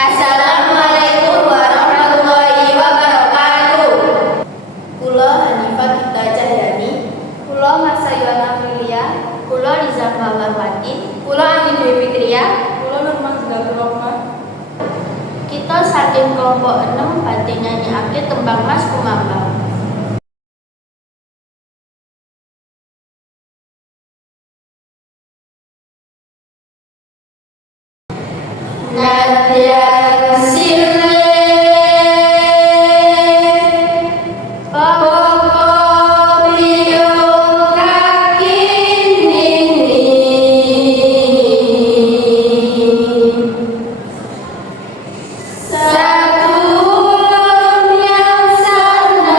Assalamualaikum warahmatullahi wabarakatuh. Kula Hanifah Gita Cahyani. Kula Marsayana Filia. Kula Liza Marwati. Kula Andi Dwi Fitria. Kula Nurman Zatul Rahman. Kita saking kelompok 6 badhe nyanyiake tembang Mas Kumambang. Nadyan sile pokok biung kaki nini satu yang sana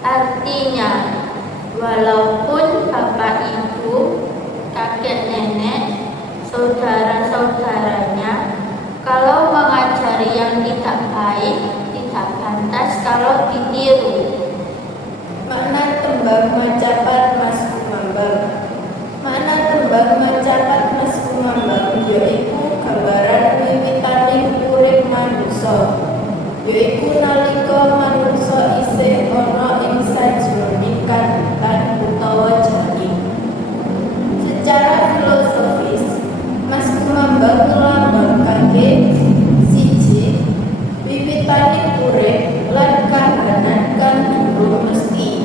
Artinya, walaupun bapak ibu, kakek nenek, saudara-saudaranya, kalau mengajari yang tidak baik, tidak pantas kalau ditiru. Makna tembang macapat Mas Kumambang. Makna tembang macapat Mas Kumambang yaiku gambaran wiwitaning urip manungsa. Yaiku nalika manungsa isih ana ing sajroning kahidupan utawa jani. Secara filosofis, Mas Kumambang nglambangake siji, wiwitaning urip lan kahanan kang durung mesti.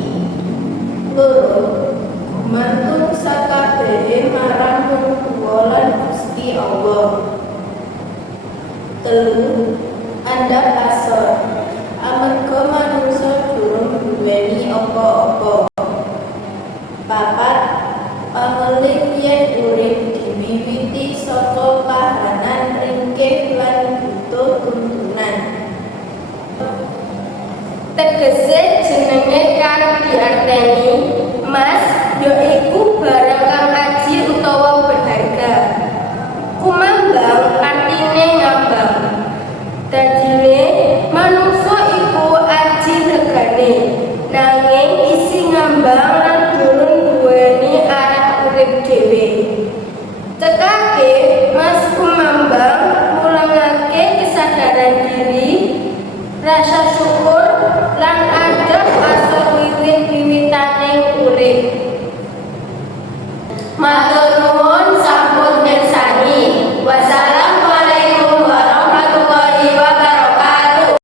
Loro, gumantung sakabehe marang Wong Tuwa lan Gusti Allah. Telu, andhap asor amarga manungsa durung duweni apa-apa. Papat, pangeling yen urip diwiwiti saka kahanan ringkih lan butuh tuntunan. Tegese jenenge kang diarteni Mas yaiku barang kang aji utawa berharga. Kumambang artine ngambang. Dadine manungsa iku aji regane, nanging isi ngambang lan durung duweni arah urip dhewe. Cekake Mas Kumambang mulangake kesadaran diri, rasa